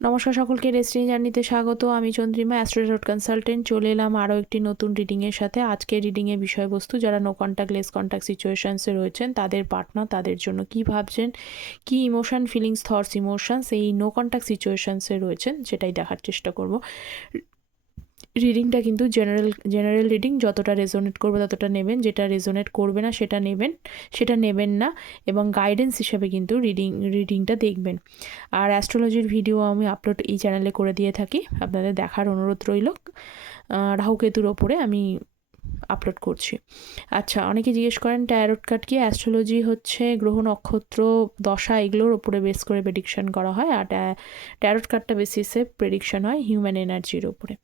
নমস্কার সকলকে রেস্টিং জার্নিতে স্বাগত। আমি চন্দ্রিমা অ্যাস্ট্রোডট কনসালটেন্ট। চলে এলাম আরও একটি নতুন রিডিংয়ের সাথে। আজকের রিডিংয়ের বিষয়বস্তু, যারা নো কন্ট্যাক্ট লেস কন্ট্যাক্ট সিচুয়েশানসে রয়েছেন, তাদের পার্টনার তাদের জন্য কি ভাবছেন? কি ইমোশন ফিলিংস থটস ইমোশনস এই নো কন্ট্যাক্ট সিচুয়েশানসে রয়েছেন, সেটাই দেখার চেষ্টা করব। রিডিংটা কিন্তু জেনারেল জেনারেল রিডিং যতটা রেজোনেট করবে ততটা নেবেন, যেটা রেজোনেট করবে না সেটা নেবেন সেটা নেবেন না এবং গাইডেন্স হিসেবে কিন্তু রিডিং রিডিংটা দেখবেন। আর অ্যাস্ট্রোলজির ভিডিও আমি আপলোড এই চ্যানেলে করে দিয়ে থাকি, আপনাদের দেখার অনুরোধ রইল। রাহুকেতুর ওপরে আমি আপলোড করছি। আচ্ছা অনেকে জিজ্ঞেস করেন ট্যারোট কার্ড কি অ্যাস্ট্রোলজি হচ্ছে? গ্রহ, নক্ষত্র, দশা, এগুলোর ওপরে বেস করে প্রেডিকশান করা হয়। আর ট্যারোট কার্ডটা বেসিসে প্রেডিকশন হয় হিউম্যান এনার্জির ওপরে।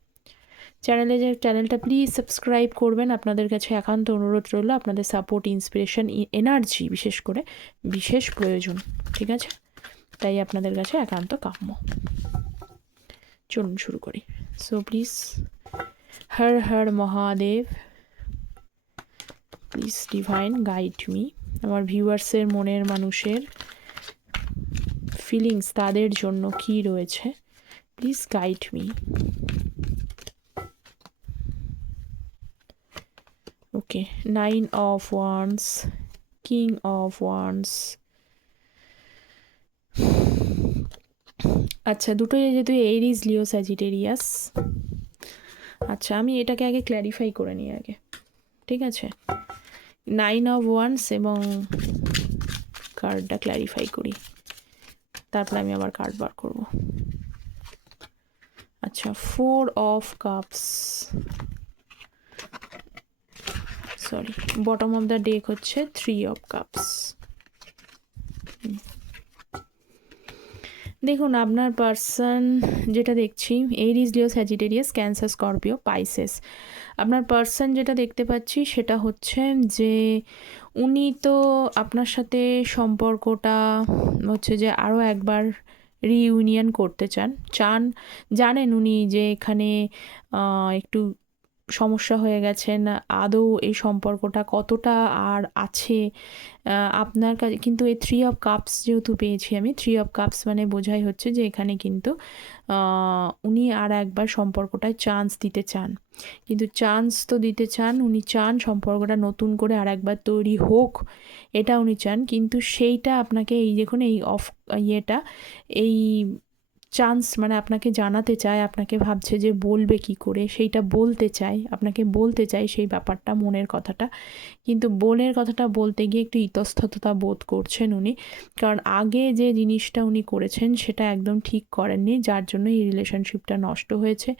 চ্যানেলে যে চ্যানেলটা প্লিজ সাবস্ক্রাইব করবেন। আপনাদের কাছে একান্ত অনুরোধ রইল আপনাদের সাপোর্ট ইন্সপিরেশন এনার্জি বিশেষ করে, বিশেষ প্রয়োজন, ঠিক আছে? তাই আপনাদের কাছে একান্ত কাম্য। চলুন শুরু করি। So please Har Har Mahadev please divine guide me আমার ভিউয়ার্সের মনের মানুষের ফিলিংস তাদের জন্য কি রয়েছে? Please guide me okay nine of wands king of wands আচ্ছা দুটোই যেহেতু এরিজ লিও স্যাজিটেরিয়াস আচ্ছা আমি এটাকে আগে ক্ল্যারিফাই করে নিই আগে, ঠিক আছে? নাইন অফ ওয়ান্স এবং কার্ডটা ক্ল্যারিফাই করি, তারপরে আমি আবার কার্ড বার করব। আচ্ছা four of cups sorry bottom of the deck হচ্ছে থ্রি অফ কাপস দেখুন, আপনার পার্সন যেটা দেখছি Aries Leo Sagittarius Cancer Scorpio Pisces আপনার পার্সন যেটা দেখতে পাচ্ছি, সেটা হচ্ছে যে উনি তো আপনার সাথে সম্পর্কটা হচ্ছে যে আরও একবার রিইউনিয়ন করতে চান। চান, জানেন উনি যে এখানে একটু সমস্যা হয়ে গেছেন, আদৌ এই সম্পর্কটা কতটা আর আছে? আপনার কাছে কিন্তু এই থ্রি অফ কাপস যেহেতু পেয়েছি আমি থ্রি অফ কাপস মানে বোঝাই হচ্ছে যে এখানে কিন্তু উনি আর একবার সম্পর্কটায় চান্স দিতে চান। কিন্তু চান্স তো দিতে চান, উনি চান সম্পর্কটা নতুন করে আর একবার তৈরি হোক, এটা উনি চান। কিন্তু সেইটা আপনাকে এই দেখুন, এই অফ ইয়েটা, এই চান্স মানে আপনাকে জানাতে চায়, আপনাকে ভাবছে যে বলবে কি করে, সেইটা বলতে চাই আপনাকে বলতে চাই সেই ব্যাপারটা, মনের কথাটা। কিন্তু বোনের কথাটা বলতে গিয়ে একটু ইতস্ততা বোধ করছেন উনি। কারণ আগে যে জিনিসটা উনি করেছেন, সেটা একদম ঠিক করেননি, যার জন্য এই রিলেশনশিপটা নষ্ট হয়েছে।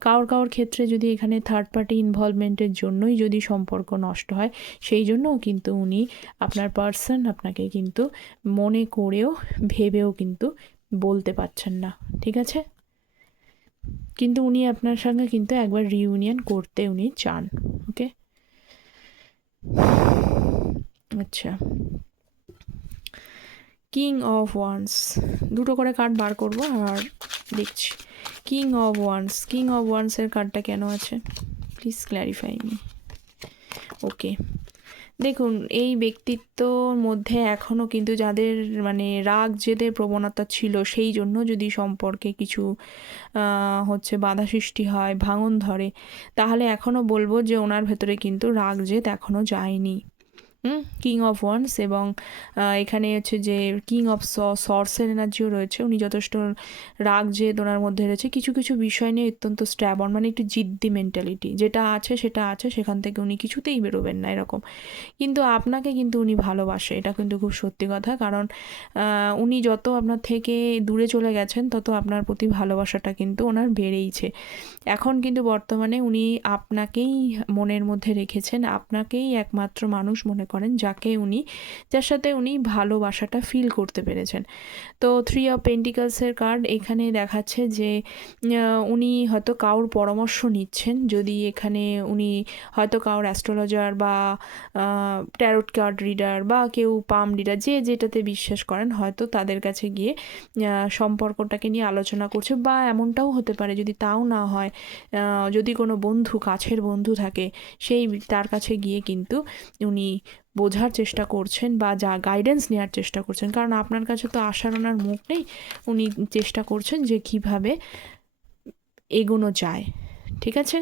কারোর কারোর ক্ষেত্রে যদি এখানে থার্ড পার্টি ইনভলভমেন্টের জন্যই যদি সম্পর্ক নষ্ট হয়, সেই জন্যও কিন্তু উনি আপনার পার্সন আপনাকে কিন্তু মনে করেও, ভেবেও কিন্তু বলতে পারছেন না, ঠিক আছে? কিন্তু উনি আপনার সঙ্গে কিন্তু একবার রিউনিয়ন করতে উনি চান, ওকে? আচ্ছা। কিং অফ ওয়ান্স দুটো করে কার্ড বার করব আর দেখছি। King of wands king of ওয়ান্সের কার্ডটা কেন আছে? প্লিজ ক্ল্যারিফাই মি ওকে দেখুন, এই ব্যক্তিত্বর মধ্যে এখনও কিন্তু যাদের মানে রাগ, জেদের প্রবণতা ছিল, সেই জন্য যদি সম্পর্কে কিছু হচ্ছে বাধা সৃষ্টি হয়, ভাঙন ধরে, তাহলে এখনও বলব যে ওনার ভেতরে কিন্তু রাগ, জেদ এখনও যায়নি। কিং অফ ওয়ান্স এবং এখানে হচ্ছে যে কিং অফ সর্সের এনার্জিও রয়েছে। উনি যথেষ্ট রাগ যে ওনার মধ্যে রয়েছে। কিছু কিছু বিষয় নিয়ে অত্যন্ত স্ট্যাবন মানে একটু জিদ্দি মেন্টালিটি যেটা আছে, সেটা আছে, সেখান থেকে উনি কিছুতেই বেরোবেন না এরকম। কিন্তু আপনাকে কিন্তু উনি ভালোবাসে। এটা কিন্তু খুব সত্যি কথা। কারণ উনি যত আপনার থেকে দূরে চলে গেছেন, তত আপনার প্রতি ভালোবাসাটা কিন্তু ওনার বেড়েইছে। এখন কিন্তু বর্তমানে উনি আপনাকেই মনের মধ্যে রেখেছেন। আপনাকেই একমাত্র মানুষ মনে করেন, যাকে উনি, যার সাথে উনি ভালোবাসাটা ফিল করতে পেরেছেন। তো থ্রি অফ পেন্টিকালসের কার্ড এখানে দেখাচ্ছে যে উনি হয়তো কাউর পরামর্শ নিচ্ছেন। যদি এখানে উনি হয়তো কাউর অ্যাস্ট্রোলজার বা ট্যারোট কার্ড রিডার বা কেউ পাম রিডার যে যেটাতে বিশ্বাস করেন, হয়তো তাদের কাছে গিয়ে সম্পর্কটাকে নিয়ে আলোচনা করছে বা এমনটাও হতে পারে যদি তাও না হয় যদি কোনো বন্ধু, কাছের বন্ধু থাকে, সেই তার কাছে গিয়ে কিন্তু উনি বোঝার চেষ্টা করছেন বা যা গাইডেন্স নেওয়ার চেষ্টা করছেন। কারণ আপনার কাছে তো আশার ওনার মুখ নেই, উনি চেষ্টা করছেন যে কীভাবে এগোনো যায়। ঠিক আছে?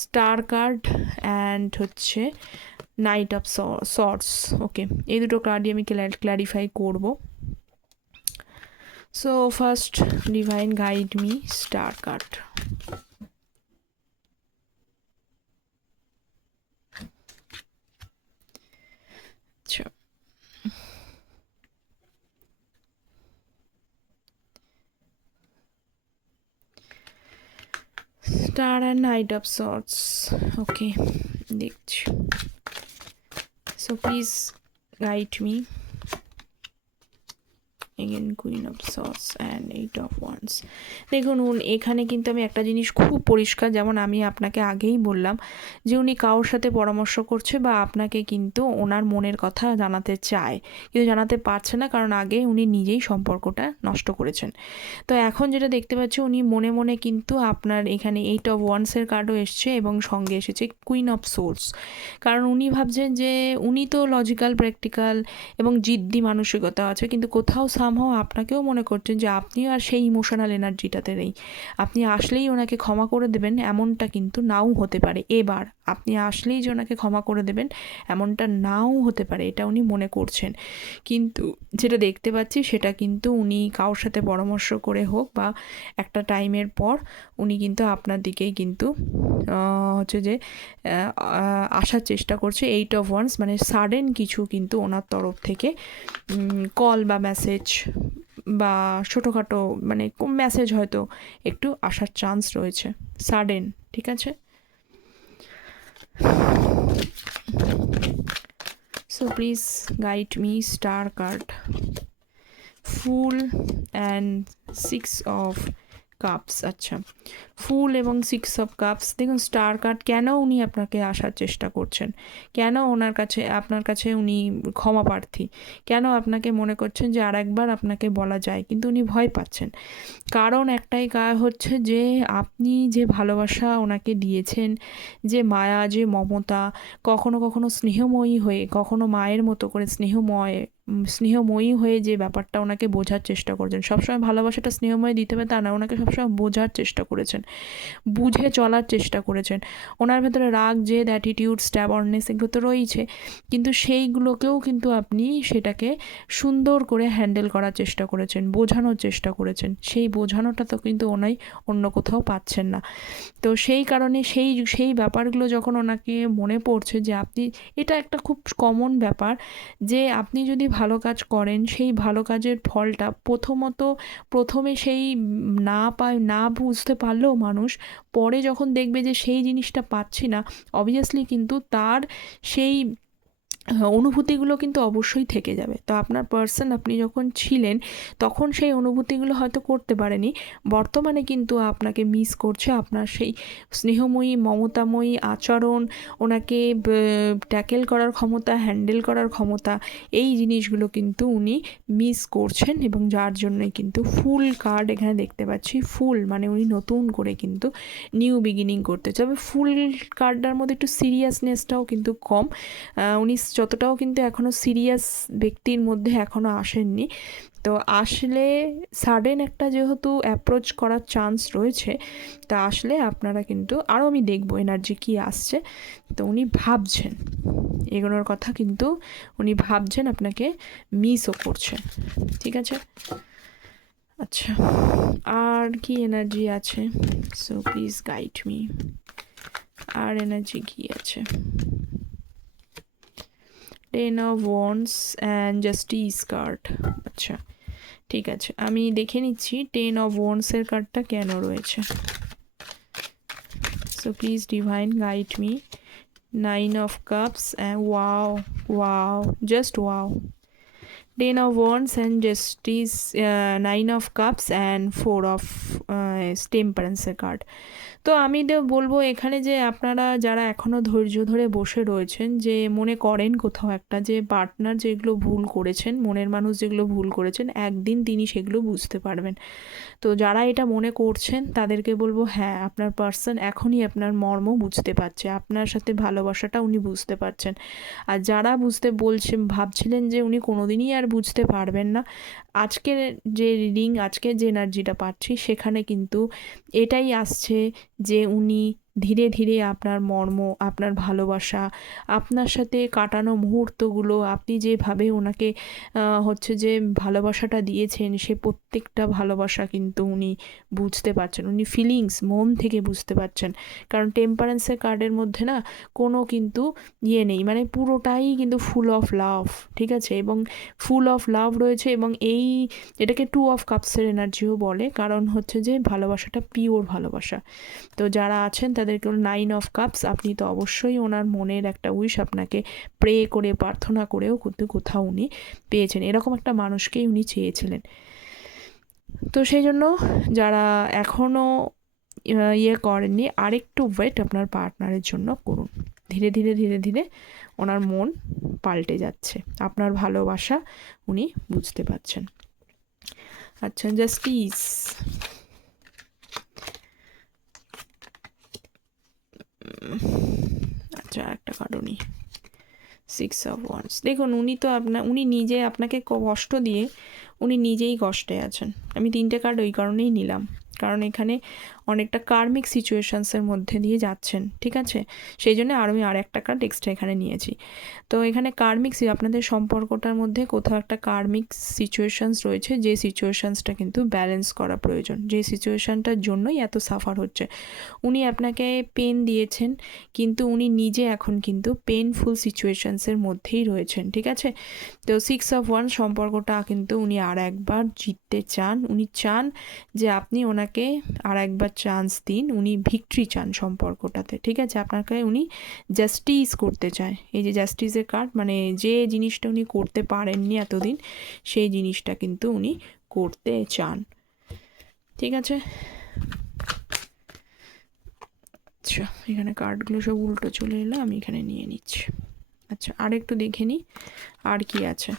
স্টার কার্ড অ্যান্ড হচ্ছে নাইট অফ সর্টস ওকে এই দুটো কার্ডই আমি ক্ল্যারিফাই করব। So first divine guide me star card আচ্ছা star and knight of swords okay দেখছি। So please guide me again queen of sauce and eight of wands দেখুন এখানে কিন্তু আমি একটা জিনিস খুব পরিষ্কার, যেমন আমি আপনাকে আগেই বললাম যে উনি কারোর সাথে পরামর্শ করছে বা আপনাকে কিন্তু ওনার মনের কথা জানাতে চায়। কিন্তু জানাতে পারছে না, কারণ আগে উনি নিজেই সম্পর্কটা নষ্ট করেছেন। তো এখন যেটা দেখতে পাচ্ছি, উনি মনে মনে কিন্তু আপনার এখানে এইট অফ ওয়ান্সের কার্ডও এসছে এবং সঙ্গে এসেছে কুইন অফ সোর্স কারণ উনি ভাবছেন যে উনি তো লজিক্যাল প্র্যাকটিক্যাল এবং জিদ্দি মানসিকতা আছে, কিন্তু কোথাও সামহাও আপনাকেও মনে করছেন যে আপনি আর সেই ইমোশনাল এনার্জিটাতে নেই। আপনি আসলেই ওনাকে ক্ষমা করে দেবেন, এমনটা কিন্তু নাও হতে পারে। এবার আপনি আসলেই যে ওনাকে ক্ষমা করে দেবেন, এমনটা নাও হতে পারে, এটা উনি মনে করছেন। কিন্তু যেটা দেখতে পাচ্ছি, সেটা কিন্তু উনি কারোর সাথে পরামর্শ করে হোক বা একটা টাইমের পর উনি কিন্তু আপনার দিকেই কিন্তু হচ্ছে যে আসার চেষ্টা করছে। এইট অফ ওয়ান্স মানে সাডেন কিছু কিন্তু ওনার তরফ থেকে কল বা মেসেজ বা ছোটোখাটো মানে কোন মেসেজ হয়তো একটু আসার চান্স রয়েছে। সাডেন ঠিক আছে? So please guide me star card fool and six of cups আচ্ছা। ফুল এবং সিক্স অফ কাপস দেখুন স্টার কার্ড কেন উনি আপনাকে আসার চেষ্টা করছেন? কেন ওনার কাছে, আপনার কাছে উনি ক্ষমা প্রার্থী? কেন আপনাকে মনে করছেন যে আর একবার আপনাকে বলা যায়, কিন্তু উনি ভয় পাচ্ছেন? কারণ একটাই হচ্ছে যে আপনি যে ভালোবাসা ওনাকে দিয়েছেন, যে মায়া, যে মমতা, কখনো কখনো স্নেহময়ী হয়ে, কখনো মায়ের মতো করে স্নেহময় স্নেহময়ী হয়ে যে ব্যাপারটা ওনাকে বোঝার চেষ্টা করেছেন। সবসময় ভালোবাসাটা স্নেহময় দিতে হবে তা না, ওনাকে সবসময় বোঝার চেষ্টা করেছেন। বুঝে চলার চেষ্টা করেছেন। ওনার ভেতরে রাগ, জেদ অ্যাটিটিউড স্ট্যাবর্নেস এগুলো তো রয়েছে কিন্তু সেইগুলোকেও কিন্তু আপনি সেটাকে সুন্দর করে হ্যান্ডেল করার চেষ্টা করেছেন, বোঝানোর চেষ্টা করেছেন। সেই বোঝানোটা তো কিন্তু ওনাই অন্য কোথাও পাচ্ছেন না। তো সেই কারণে সেই সেই ব্যাপারগুলো যখন ওনাকে মনে পড়ছে যে আপনি, এটা একটা খুব কমন ব্যাপার যে আপনি যদি ভালো কাজ করেন, সেই ভালো কাজের ফলটা প্রথমত প্রথমে সেই না পায়, না বুঝতে পারলেও মানুষ পরে যখন দেখবে যে সেই জিনিসটা পাচ্ছি না অবভিয়াসলি কিন্তু তার সেই অনুভূতিগুলো কিন্তু অবশ্যই থেকে যাবে। তো আপনার পার্সন আপনি যখন ছিলেন, তখন সেই অনুভূতিগুলো হয়তো করতে পারেনি। বর্তমানে কিন্তু আপনাকে মিস করছে আপনার সেই স্নেহময়ী, মমতাময়ী আচরণ, ওনাকে ট্যাকেল করার ক্ষমতা হ্যান্ডেল করার ক্ষমতা, এই জিনিসগুলো কিন্তু উনি মিস করছেন এবং যার জন্যই কিন্তু ফুল কার্ড এখানে দেখতে পাচ্ছি ফুল মানে উনি নতুন করে কিন্তু নিউ বিগিনিং করতে। চাবে ফুল কার্ডটার মধ্যে একটু সিরিয়াসনেসটাও কিন্তু কম। উনি যতটাও কিন্তু এখনও সিরিয়াস ব্যক্তির মধ্যে এখনও আসেননি। তো আসলে সাডেন একটা যেহেতু অ্যাপ্রোচ করার চান্স রয়েছে, তা আসলে আপনারা কিন্তু আরও আমি দেখব এনার্জি কী আসছে। তো উনি ভাবছেন, এগোনোর কথা কিন্তু উনি ভাবছেন আপনাকে মিসও করছেন ঠিক আছে? আচ্ছা আর কি এনার্জি আছে? সো প্লিজ গাইড মি আর এনার্জি কী আছে? Ten of wands and justice card আচ্ছা ঠিক আছে, আমি দেখে নিচ্ছি টেন অফ ওয়ান্সের কার্ডটা কেন রয়েছে। So please divine guide me nine of cups and wow wow just wow ten of wands and justice nine of cups and four of টেম্পারেন্সের card তো আমি বলব এখানে যে আপনারা যারা এখনও ধৈর্য ধরে বসে রয়েছেন, যে মনে করেন কোথাও একটা যে পার্টনার যেগুলো ভুল করেছেন, মনের মানুষ যেগুলো ভুল করেছেন, একদিন তিনি সেগুলো বুঝতে পারবেন। তো যারা এটা মনে করছেন, তাদেরকে বলব হ্যাঁ আপনার পার্সন এখনই আপনার মর্ম বুঝতে পারছে, আপনার সাথে ভালোবাসাটা উনি বুঝতে পারছেন। আর যারা বুঝতে বলছে, ভাবছিলেন যে উনি কোনোদিনই আর বুঝতে পারবেন না, আজকের যে রিডিং আজকের যে এনার্জিটা পাচ্ছি, সেখানে কিন্তু এটাই আসছে যে উনি ধীরে ধীরে আপনার মর্ম, আপনার ভালোবাসা, আপনার সাথে কাটানো মুহূর্তগুলো, আপনি যেভাবে ওনাকে হচ্ছে যে ভালোবাসাটা দিয়েছেন, সে প্রত্যেকটা ভালোবাসা কিন্তু উনি বুঝতে পারছেন। উনি ফিলিংস মন থেকে বুঝতে পারছেন। কারণ টেম্পারেন্সের কার্ডের মধ্যে না কোনো কিন্তু ইয়ে নেই। মানে পুরোটাই কিন্তু ফুল অফ লাভ ঠিক আছে? এবং ফুল অফ লাভ রয়েছে এবং এই এটাকে টু অফ কাপসের এনার্জিও বলে। কারণ হচ্ছে যে ভালোবাসাটা পিওর ভালোবাসা। তো যারা আছেন তাদেরকে নাইন অফ কাপস আপনি তো অবশ্যই ওনার মনের একটা উইশ আপনাকে প্রে করে, প্রার্থনা করেও কিন্তু কোথাও উনি পেয়েছেন। এরকম একটা মানুষকেই উনি চেয়েছিলেন। তো সেই জন্য যারা এখনও ইয়ে করেননি, আরেকটু ওয়েট আপনার পার্টনারের জন্য করুন। ধীরে ধীরে ধীরে ধীরে ওনার মন পাল্টে যাচ্ছে। আপনার ভালোবাসা উনি বুঝতে পারছেন। আচ্ছা জাস্টিস উনি সিক্স অফ ওয়ান্স দেখুন, উনি তো আপনার, উনি নিজে আপনাকে কষ্ট দিয়ে, উনি নিজেই কষ্টে আছেন। আমি তিনটে কার্ড ওই কারণেই নিলাম। কারণ এখানে অনেকটা কার্মিক সিচুয়েশানসের মধ্যে দিয়ে যাচ্ছেন, ঠিক আছে? সেই জন্য আর আমি আর একটা কার্ড এক্সট্রা এখানে নিয়েছি। তো এখানে কার্মিক আপনাদের সম্পর্কটার মধ্যে কোথাও একটা কার্মিক সিচুয়েশানস রয়েছে, যে সিচুয়েশানসটা কিন্তু ব্যালেন্স করা প্রয়োজন। যে সিচুয়েশানটার জন্যই এত সাফার হচ্ছে। উনি আপনাকে পেন দিয়েছেন, কিন্তু উনি নিজে এখন কিন্তু পেনফুল সিচুয়েশানসের মধ্যেই রয়েছেন, ঠিক আছে? তো সিক্স অফ ওয়ান সম্পর্কটা কিন্তু উনি আর একবার জিততে চান। উনি চান যে আপনি ওনাকে আর একবার চান্স দিন, উনি ভিক্টরি চান সম্পর্কটাতে, ঠিক আছে? আপনাকে উনি জাস্টিস করতে চায়। এই যে জাস্টিসের কার্ড মানে যে জিনিসটা উনি করতে পারেননি এতদিন, সেই জিনিসটা কিন্তু উনি করতে চান। ঠিক আছে? আচ্ছা এখানে কার্ডগুলো সব উল্টো চলে এলো, আমি এখানে নিয়ে নিচ্ছি। আচ্ছা আর একটু দেখে নিই, আর কি আছে।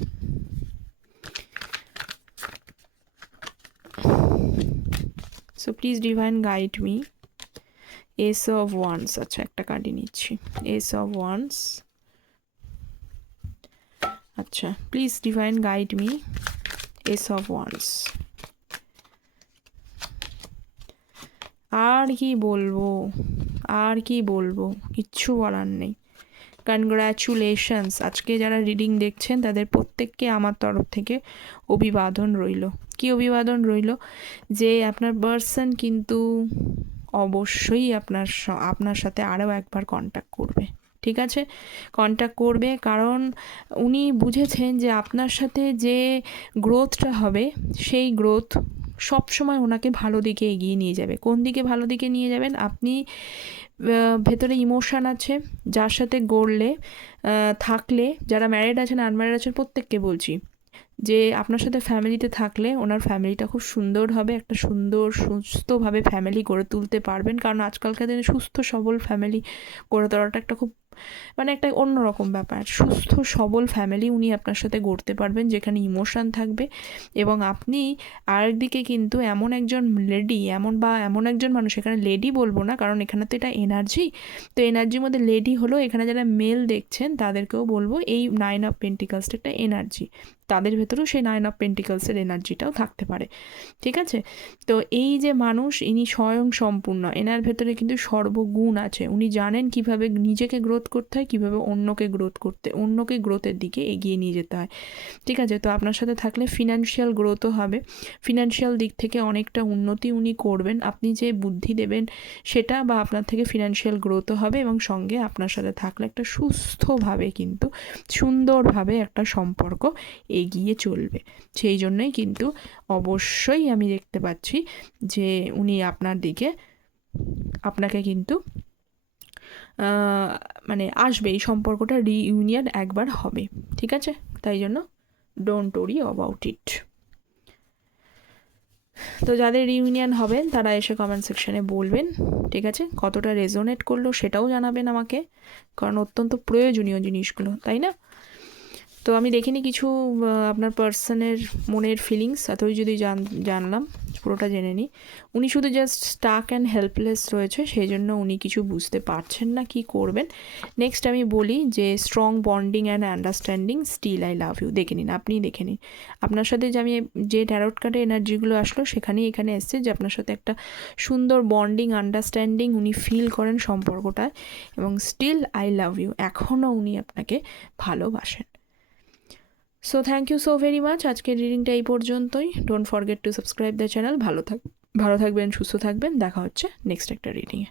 So please divine guide me ace of wands আচ্ছা একটা কার্ডই নিচ্ছি। এস অফ ওয়ান্স আচ্ছা please divine guide me ace of wands আর কি বলব? আর কি বলব? কিচ্ছু বলার নেই। কনগ্রাচুলেশনস আজকে যারা রিডিং দেখছেন, তাদের প্রত্যেককে আমার তরফ থেকে অভিবাদন রইল। কি অভিবাদন রইল? যে আপনার পার্সন কিন্তু অবশ্যই আপনার আপনার সাথে আরও একবার কন্ট্যাক্ট করবে। ঠিক আছে? কন্ট্যাক্ট করবে কারণ উনি বুঝেছেন যে আপনার সাথে যে গ্রোথটা হবে, সেই গ্রোথ সব সময় ওনাকে ভালো দিকে এগিয়ে নিয়ে যাবে। কোন দিকে ভালো দিকে নিয়ে যাবেন? আপনি ভেতরে ইমোশান আছে, যার সাথে গড়লে থাকলে, যারা ম্যারিড আছেন আনম্যারিড আছেন, প্রত্যেককে বলছি। যে আপনার সাথে ফ্যামিলিতে থাকলে ওনার ফ্যামিলিটা খুব সুন্দর হবে, একটা সুন্দর, সুস্থভাবে ফ্যামিলি গড়ে তুলতে পারবেন। কারণ আজকালকার দিনে সুস্থ, সবল ফ্যামিলি গড়ে তোলাটা একটা খুব মানে একটা অন্যরকম ব্যাপার। সুস্থ, সবল ফ্যামিলি উনি আপনার সাথে গড়তে পারবেন, যেখানে ইমোশান থাকবে। এবং আপনি আরেকদিকে কিন্তু এমন একজন লেডি এমন বা এমন একজন মানুষ, এখানে লেডি বলব না, কারণ এখানে তো এটা এনার্জি তো এনার্জির মধ্যে লেডি হলো, এখানে যারা মেল দেখছেন, তাদেরকেও বলব, এই নাইন অফ পেন্টিকালসটা একটা এনার্জি তাদের ভেতরেও সেই নাইন অফ পেন্টিকালসের এনার্জিটাও থাকতে পারে। ঠিক আছে? তো এই যে মানুষ, ইনি স্বয়ং সম্পূর্ণ, এনার ভেতরে কিন্তু সর্বগুণ আছে। উনি জানেন কীভাবে নিজেকে গ্রোথ করতে হয়, কীভাবে অন্যকে গ্রোথ করতে, অন্যকে গ্রোথের দিকে এগিয়ে নিয়ে যেতে হয়। ঠিক আছে? তো আপনার সাথে থাকলে ফিনান্সিয়াল গ্রোথও হবে। ফিনান্সিয়াল দিক থেকে অনেকটা উন্নতি উনি করবেন। আপনি যে বুদ্ধি দেবেন সেটা বা আপনার থেকে ফিনান্সিয়াল গ্রোথও হবে এবং সঙ্গে আপনার সাথে থাকলে একটা সুস্থভাবে কিন্তু সুন্দরভাবে একটা সম্পর্ক এগিয়ে চলবে। সেই জন্যই কিন্তু অবশ্যই আমি দেখতে পাচ্ছি যে উনি আপনার দিকে, আপনাকে কিন্তু মানে আসবে এই সম্পর্কটা রিইউনিয়ন একবার হবে, ঠিক আছে? তাই জন্য ডোন্ট ওরি অ্যাবাউট ইট তো যাদের রিউনিয়ন হবেন তারা এসে কমেন্ট সেকশনে বলবেন, ঠিক আছে? কতটা রেজোনেট করল সেটাও জানাবেন আমাকে, কারণ অত্যন্ত প্রয়োজনীয় জিনিসগুলো, তাই না? তো আমি দেখিনি কিছু আপনার পার্সনের মনের ফিলিংস এতই যদি জান, জানলাম, পুরোটা জেনে নিই। উনি শুধু জাস্ট স্টাক অ্যান্ড হেল্পলেস রয়েছে, সেই জন্য উনি কিছু বুঝতে পারছেন না কি করবেন। নেক্সট আমি বলি যে strong bonding and understanding still I love you দেখে নিন, আপনিই দেখে নিন। আপনার সাথে যে আমি, যে ট্যারট কার্ডে এনার্জিগুলো আসলো, সেখানেই এখানে এসছে যে, আপনার সাথে একটা সুন্দর বন্ডিং আন্ডারস্ট্যান্ডিং উনি ফিল করেন সম্পর্কটায়, এবং স্টিল আই লাভ ইউ এখনও উনি আপনাকে ভালোবাসেন। So thank you so very much আজকের রিডিংটা এই পর্যন্তই। Don't forget to subscribe the channel ভালো থাক ভালো থাকবেন, সুস্থ থাকবেন। দেখা হচ্ছে নেক্সট একটা রিডিংয়ে